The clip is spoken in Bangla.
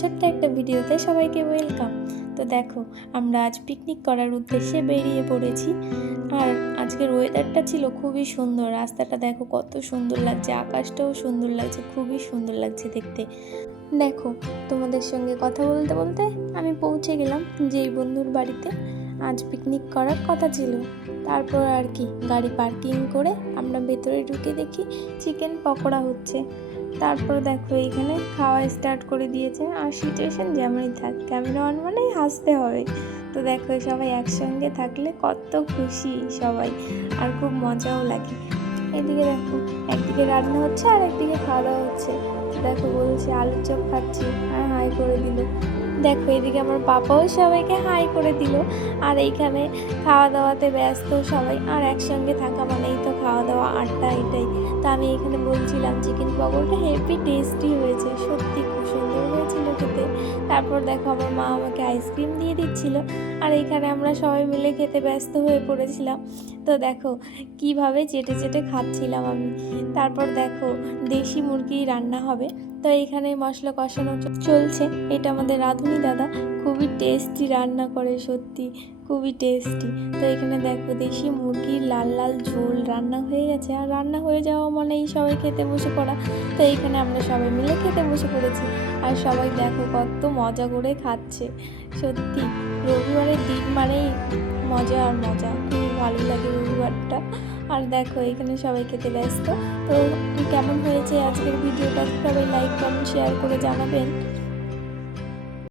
ছোট্ট একটা ভিডিওতে সবাইকে ওয়েলকাম। তো দেখো, আমরা আজ পিকনিক করার উদ্দেশ্যে বেরিয়ে পড়েছি। আর আজকের ওয়েদারটা ছিল খুবই সুন্দর। রাস্তাটা দেখো কত সুন্দর লাগছে, আকাশটাও সুন্দর লাগছে, খুবই সুন্দর লাগছে দেখতে। দেখো, তোমাদের সঙ্গে কথা বলতে বলতে আমি পৌঁছে গেলাম যেই বন্ধুর বাড়িতে আজ পিকনিক করার কথা ছিল। তারপর আর কি গাড়ি পার্কিং করে আমরা ভেতরে ঢুকে দেখি চিকেন পকোড়া হচ্ছে। তারপর দেখো এইখানে খাওয়া স্টার্ট করে দিয়েছে। আর সিচুয়েশন যেমনই থাক, ক্যামেরা অন মানেই হাসতে হবে। তো দেখো সবাই একসঙ্গে থাকলে কত খুশি সবাই, আর খুব মজাও লাগে। এদিকে দেখো, একদিকে রান্না হচ্ছে আর একদিকে খাওয়া দাওয়া হচ্ছে। দেখো বলছে আলুর চপ খাচ্ছি, আর হাই করে দিল। দেখো এদিকে আমার পাপাও সবাইকে হাই করে দিল। আর এইখানে খাওয়া দাওয়াতে ব্যস্ত সবাই, আর একসঙ্গে থাকা মানেই তো খাওয়া দাওয়া, আড্ডা, এটাই। তা আমি এখানে বলছিলাম চিকেন পকোড়াটা হেভি টেস্টি হয়েছে, সত্যি খুব সুন্দর হয়েছিল খেতে। তারপর দেখো আমার মা আমাকে আইসক্রিম দিয়ে দিচ্ছিল, আর এইখানে আমরা সবাই মিলে খেতে ব্যস্ত হয়ে পড়েছিলাম। তো দেখো কিভাবে চেটে চেটে খাচ্ছিলাম আমি। তারপর দেখো দেশি মুরগি রান্না হবে, তো এইখানে মশলা কষানো চলছে। এটা আমাদের রাঁধুনি দাদা খুবই টেস্টি রান্না করে, সত্যি খুবই টেস্টি। তো এখানে দেখো দেশি মুরগির লাল লাল ঝোল রান্না হয়ে গেছে, আর রান্না হয়ে যাওয়া মানেই সবাই খেতে বসে পড়া। তো এইখানে আমরা সবাই মিলে খেতে বসে পড়েছি, আর সবাই দেখো কত মজা করে খাচ্ছে। সত্যি রবিবারের দিন মানেই মজা আর মজা, খুবই ভালো লাগে রবিবারটা। আর দেখো এখানে সবাই খেতে ব্যস্ত। তো কেমন হয়েছে আজকের ভিডিওটা সবাই লাইক কমেন্ট শেয়ার করে জানাবেন।